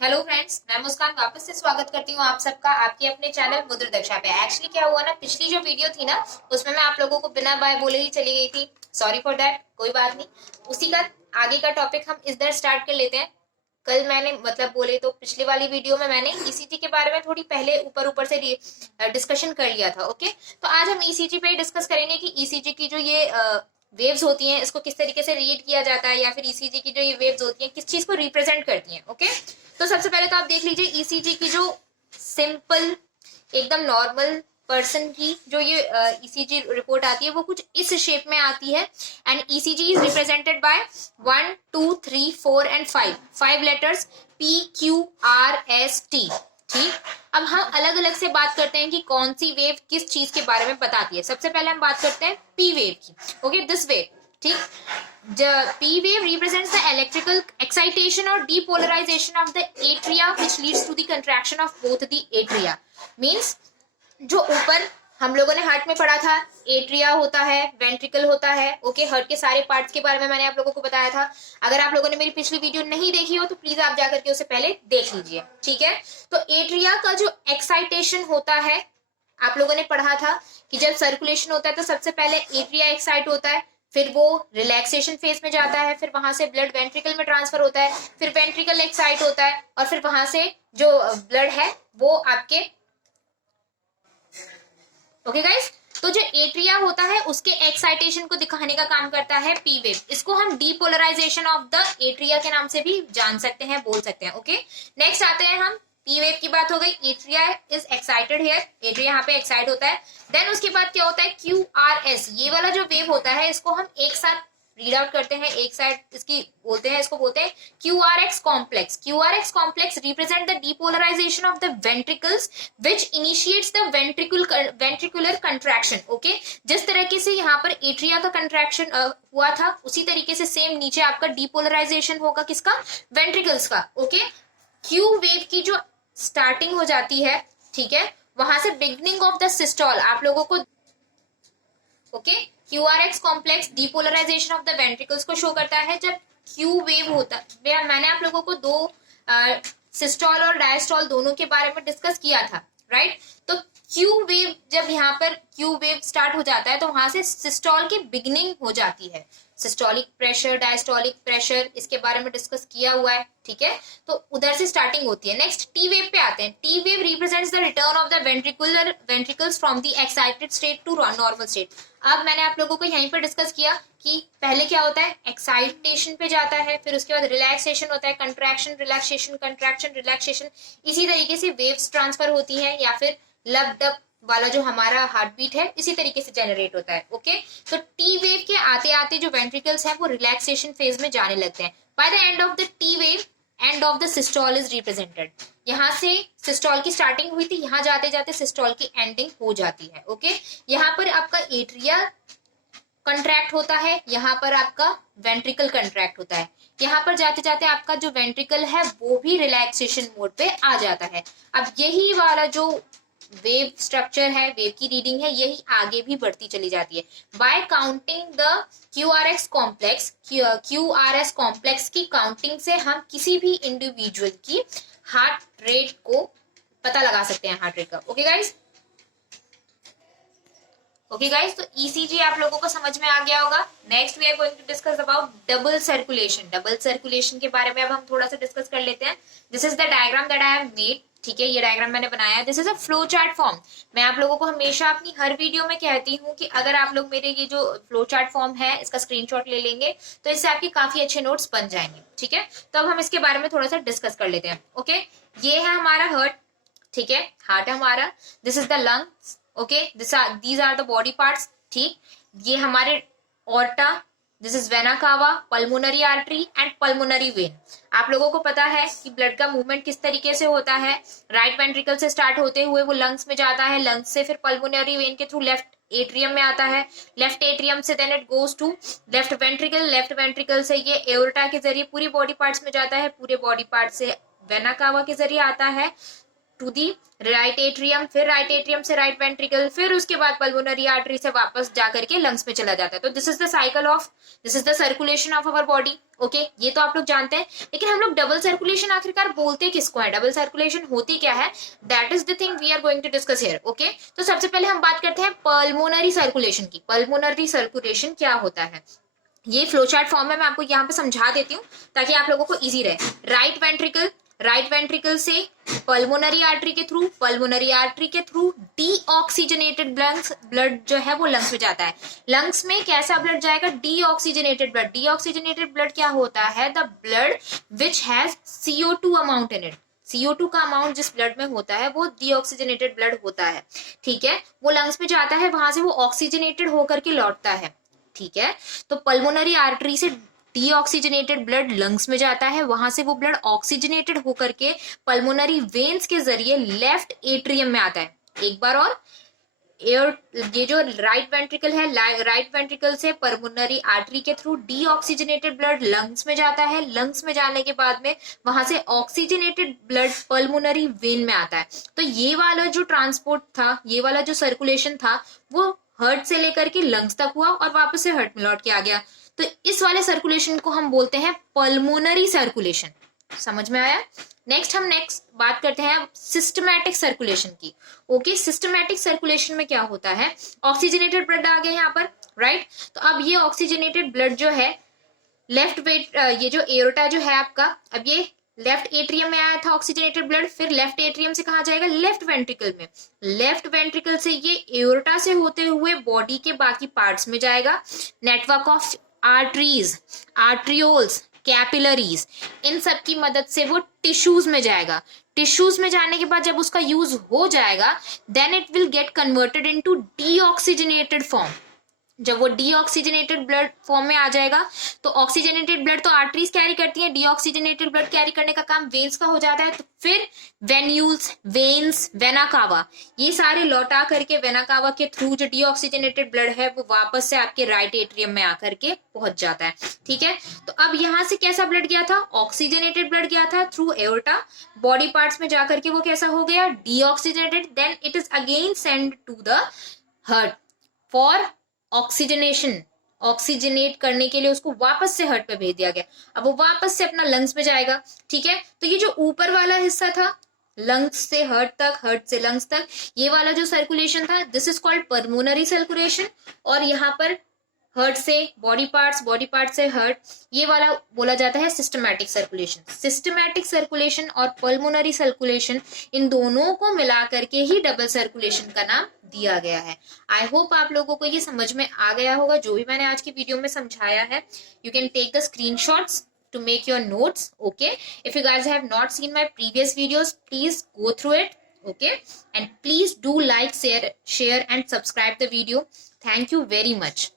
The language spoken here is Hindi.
हेलो फ्रेंड्स, मैं मुस्कान वापस से स्वागत करती हूँ आप सबका आपके अपने चैनल मुद्र दक्षा पे। एक्चुअली क्या हुआ ना, पिछली जो वीडियो थी ना उसमें मैं आप लोगों को बिना बाय बोले ही चली गई थी। सॉरी फॉर दैट, कोई बात नहीं। उसी का आगे का टॉपिक हम इधर स्टार्ट कर लेते हैं। कल मैंने मतलब बोले तो पिछली वाली वीडियो में मैंने ईसीजी के बारे में थोड़ी पहले ऊपर ऊपर से डिस्कशन कर लिया था। ओके, तो आज हम ईसीजी पे डिस्कस करेंगे कि ईसीजी की जो ये वेव्स होती हैं इसको किस तरीके से रीड किया जाता है, या फिर ईसीजी की जो ये वेव्स होती हैं किस चीज को रिप्रेजेंट करती हैं। ओके, तो सबसे पहले तो आप देख लीजिए ईसीजी की जो सिंपल एकदम नॉर्मल पर्सन की जो ये ईसीजी रिपोर्ट आती है वो कुछ इस शेप में आती है। And ECG is represented by 1 2 3 4 and 5 letters PQRST। ठीक, अब हम अलग अलग से बात करते हैं कि कौन सी वेव किस चीज के बारे में बताती है। सबसे पहले हम बात करते हैं पी वेव की। ओके, दिस वेव, ठीक, P wave represents the electrical excitation or depolarization of the atria which leads to the contraction of both the atria. Means जो ऊपर हम लोगों ने हार्ट में पढ़ा था, एट्रिया होता है, वेंट्रिकल होता है। ओके, हार्ट के सारे पार्ट्स के बारे में मैंने आप लोगों को बताया था। अगर आप लोगों ने मेरी पिछली वीडियो नहीं देखी हो तो प्लीज आप जाकर के उसे पहले देख लीजिए। ठीक है, तो एट्रिया का जो एक्साइटेशन होता है आप लोगों ने पढ़ा था कि जब सर्कुलेशन होता है तो सबसे पहले एट्रिया एक्साइट होता है, फिर वो रिलैक्सेशन फेज में जाता है, फिर वहां से ब्लड वेंट्रिकल में ट्रांसफर होता है, फिर वेंट्रिकल एक्साइट होता है और फिर वहां से जो ब्लड है वो आपके ओके गाइस, तो जो एट्रिया होता है उसके एक्साइटेशन को दिखाने का काम करता है पी वेव। इसको हम डीपोलराइजेशन ऑफ द एट्रिया के नाम से भी जान सकते हैं, बोल सकते हैं। ओके, नेक्स्ट आते हैं हम पी वेव की बात हो गई, atria is excited here, atria यहाँ पे एक्साइट होता है। देन उसके बाद क्या होता है क्यू आर एस, ये वाला जो वेव होता है इसको हम एक साथ रीड आउट करते हैं, एक साइड इसकी बोलते हैं, इसको बोलते हैं Q R X complex. Q R X complex represent the depolarisation of the ventricles which initiates the ventricular contraction. Okay, जिस तरीके से यहाँ पर एट्रिया का कंट्रैक्शन हुआ था उसी तरीके से सेम नीचे आपका डीपोलराइजेशन होगा किसका, वेंट्रिकल्स का। ओके, क्यू वेव की जो स्टार्टिंग हो जाती है, ठीक है, वहां से बिगनिंग ऑफ द सिस्टोल आप लोगों को okay, Q R X complex depolarisation of the ventricles को शो करता है। जब क्यू वेव होता है, मैंने आप लोगों को दो सिस्टोल और डायस्टोल दोनों के बारे में डिस्कस किया था, राइट। तो क्यू वेव जब यहाँ पर क्यू वेव स्टार्ट हो जाता है तो वहां से सिस्टोल की बिगनिंग हो जाती है। सिस्टोलिक प्रेशर, डायस्टोलिक प्रेशर, इसके बारे में डिस्कस किया हुआ है, ठीक है, तो उधर से स्टार्टिंग होती है। नेक्स्ट टी वेव पे आते हैं। T wave represents the return of the ventricles from the excited state to normal state. अब मैंने आप लोगों को यहीं पर डिस्कस किया कि पहले क्या होता है, एक्साइटेशन पे जाता है, फिर उसके बाद रिलैक्सेशन होता है, कंट्रैक्शन रिलैक्सेशन कंट्रैक्शन रिलैक्सेशन, इसी तरीके से वेव्स ट्रांसफर होती है, या फिर लब डब वाला जो हमारा हार्ट बीट है इसी तरीके से जनरेट होता है। ओके, तो टी वेव के आते आते जो वेंट्रिकल्स हैं वो रिलैक्सेशन फेज में जाने लगते हैं। By the end of the T wave end of the systole is represented. यहाँ से सिस्टोल की स्टार्टिंग हुई थी, यहाँ जाते जाते सिस्टोल की एंडिंग हो जाती है। ओके, यहाँ पर आपका एट्रिया कंट्रैक्ट होता है, यहाँ पर आपका वेंट्रिकल कंट्रैक्ट होता है, यहाँ पर जाते जाते आपका जो वेंट्रिकल है वो भी रिलैक्सेशन मोड पे आ जाता है। अब यही वाला जो वेव स्ट्रक्चर है, वेव की रीडिंग है, यही आगे भी बढ़ती चली जाती है। Bye counting the Q R X complex, Q R S complex की काउंटिंग से हम किसी भी इंडिविजुअल की हार्ट रेट को पता लगा सकते हैं, हार्ट रेट का। ओके गाइज, ओके गाइज, तो ईसीजी आप लोगों को समझ में आ गया होगा। Next we are going to discuss about double circulation. Double circulation के बारे में अब हम थोड़ा सा डिस्कस कर लेते हैं। This is the diagram that I have made, ठीक है, ये डायग्राम मैंने बनाया है। This is a flow chart form. मैं आप लोगों को हमेशा अपनी हर वीडियो में कहती हूँ कि अगर आप लोग मेरे ये जो फ्लो चार्ट फॉर्म है इसका स्क्रीनशॉट ले लेंगे तो इससे आपके काफी अच्छे नोट्स बन जाएंगे, ठीक है। तो अब हम इसके बारे में थोड़ा सा डिस्कस कर लेते हैं। ओके, ये है हमारा हार्ट, ठीक है, हार्ट है हमारा। This is the lungs, okay, these are the body parts, ठीक। ये हमारे aorta, this is vena cava, pulmonary artery and pulmonary vein. आप लोगों को पता है कि ब्लड का मूवमेंट किस तरीके से होता है। राइट वेंट्रिकल से स्टार्ट होते हुए वो लंग्स में जाता है, लंग्स से फिर पल्मोनरी वेन के थ्रू लेफ्ट एट्रियम में आता है, लेफ्ट एट्रियम से then it goes to left ventricle, left ventricle से ये एओर्टा के जरिए पूरी बॉडी पार्ट्स में जाता है, पूरे बॉडी पार्ट से वेना कावा के जरिए आता है टू दी राइट एट्रियम, फिर राइट एट्रियम से राइट वेंट्रिकल, फिर उसके बाद पल्मोनरी आर्टरी से वापस जाकर के लंग्स में चला जाता है। तो this is the cycle of, this is the circulation of our body. Okay, ये तो आप लोग जानते हैं, लेकिन हम लोग डबल सर्कुलेशन आखिरकार बोलते किसको है, डबल सर्कुलेशन होती क्या है, that is the thing we are going to discuss here. Okay, तो सबसे पहले हम बात करते हैं पल्मोनरी सर्कुलेशन की। पल्मोनरी सर्कुलेशन क्या होता है, ये फ्लोचार्ट फॉर्म में मैं आपको यहाँ पे समझा देती हूँ ताकि आप लोगों को इजी रहे। राइट वेंट्रिकल, राइट वेंट्रिकल से पल्मोनरी आर्टरी के थ्रू, पल्मोनरी आर्टरी के थ्रू डीऑक्सीजनेटेड ब्लड जो है वो लंग्स में जाता है। लंग्स में कैसा ब्लड जाएगा, डीऑक्सीजनेटेड ब्लड। डीऑक्सीजनेटेड ब्लड क्या होता है, the blood which has CO2 amount in it. CO2 का अमाउंट जिस ब्लड में होता है वो डीऑक्सीजनेटेड ब्लड होता है, ठीक है। वो लंग्स में जाता है, वहां से वो ऑक्सीजनेटेड होकर के लौटता है, ठीक है। तो पल्मोनरी आर्टरी से डीऑक्सीजनेटेड ब्लड लंग्स में जाता है, वहां से वो ब्लड ऑक्सीजनेटेड होकर के पल्मोनरी वेन्स के जरिए लेफ्ट एट्रियम में आता है। एक बार और, ये जो राइट वेंट्रिकल है, राइट वेंट्रिकल से पल्मोनरी आर्टरी के थ्रू डीऑक्सीजनेटेड ब्लड लंग्स में जाता है। लंग्स में जाने के बाद में वहां से ऑक्सीजनेटेड ब्लड पल्मोनरी वेन में आता है। तो ये वाला जो ट्रांसपोर्ट था, ये वाला जो सर्कुलेशन था, वो हार्ट से लेकर के लंग्स तक हुआ और वापस से हार्ट में लौट के आ गया। तो इस वाले सर्कुलेशन को हम बोलते हैं पल्मोनरी सर्कुलेशन। समझ में आया। नेक्स्ट बात करते हैं सिस्टमैटिक सर्कुलेशन की। ओके, सिस्टमैटिक सर्कुलेशन में क्या होता है, ऑक्सीजनेटेड ब्लड आ गया यहाँ पर, राइट। तो अब ये ऑक्सीजनेटेड ब्लड जो है लेफ्ट वेट, ये जो एरोटा जो है आपका, अब ये लेफ्ट एट्रियम में आया था ऑक्सीजनेटेड ब्लड, फिर लेफ्ट एट्रियम से कहा जाएगा लेफ्ट वेंट्रिकल में। लेफ्ट वेंट्रिकल से ये एओर्टा से होते हुए बॉडी के बाकी पार्ट्स में जाएगा। Network of arteries, arterioles, capillaries, इन सब की मदद से वो टिश्यूज में जाएगा। टिश्यूज में जाने के बाद जब उसका यूज हो जाएगा, then it will get converted into deoxygenated form. जब वो डीऑक्सीजनेटेड ब्लड फॉर्म में आ जाएगा, तो ऑक्सीजनेटेड ब्लड तो आर्टरीज कैरी करती हैं, डीऑक्सीजनेटेड ब्लड कैरी करने का काम वेन्स का हो जाता है। तो फिर वेन्यूल्स, वेन्स, वेना कावा, ये सारे लौटा करके वेना कावा के थ्रू जो डीऑक्सीजनेटेड ब्लड है वो वापस से आपके राइट एट्रियम में आकर के पहुंच जाता है, ठीक है। तो अब यहाँ से कैसा ब्लड गया था, ऑक्सीजनेटेड ब्लड गया था थ्रू एओर्टा, बॉडी पार्ट्स में जाकर के वो कैसा हो गया, deoxygenated. Then it is again send to the heart for oxygenation, oxygenate करने के लिए उसको वापस से हार्ट पे भेज दिया गया। अब वो वापस से अपना लंग्स में जाएगा, ठीक है। तो ये जो ऊपर वाला हिस्सा था, लंग्स से हार्ट तक, हार्ट से लंग्स तक, ये वाला जो सर्कुलेशन था, this is called pulmonary circulation. और यहाँ पर हार्ट से बॉडी पार्ट्स, बॉडी पार्ट से हार्ट, ये वाला बोला जाता है सिस्टमैटिक सर्कुलेशन। सिस्टमैटिक सर्कुलेशन और पल्मोनरी सर्कुलेशन, इन दोनों को मिला करके ही डबल सर्कुलेशन का नाम दिया गया है। आई होप आप लोगों को ये समझ में आ गया होगा जो भी मैंने आज की वीडियो में समझाया है। You can take the screenshots to make your notes. Okay, if you guys have not seen my previous videos, please go through it. Okay, and please do like, share and subscribe the video. Thank you very much.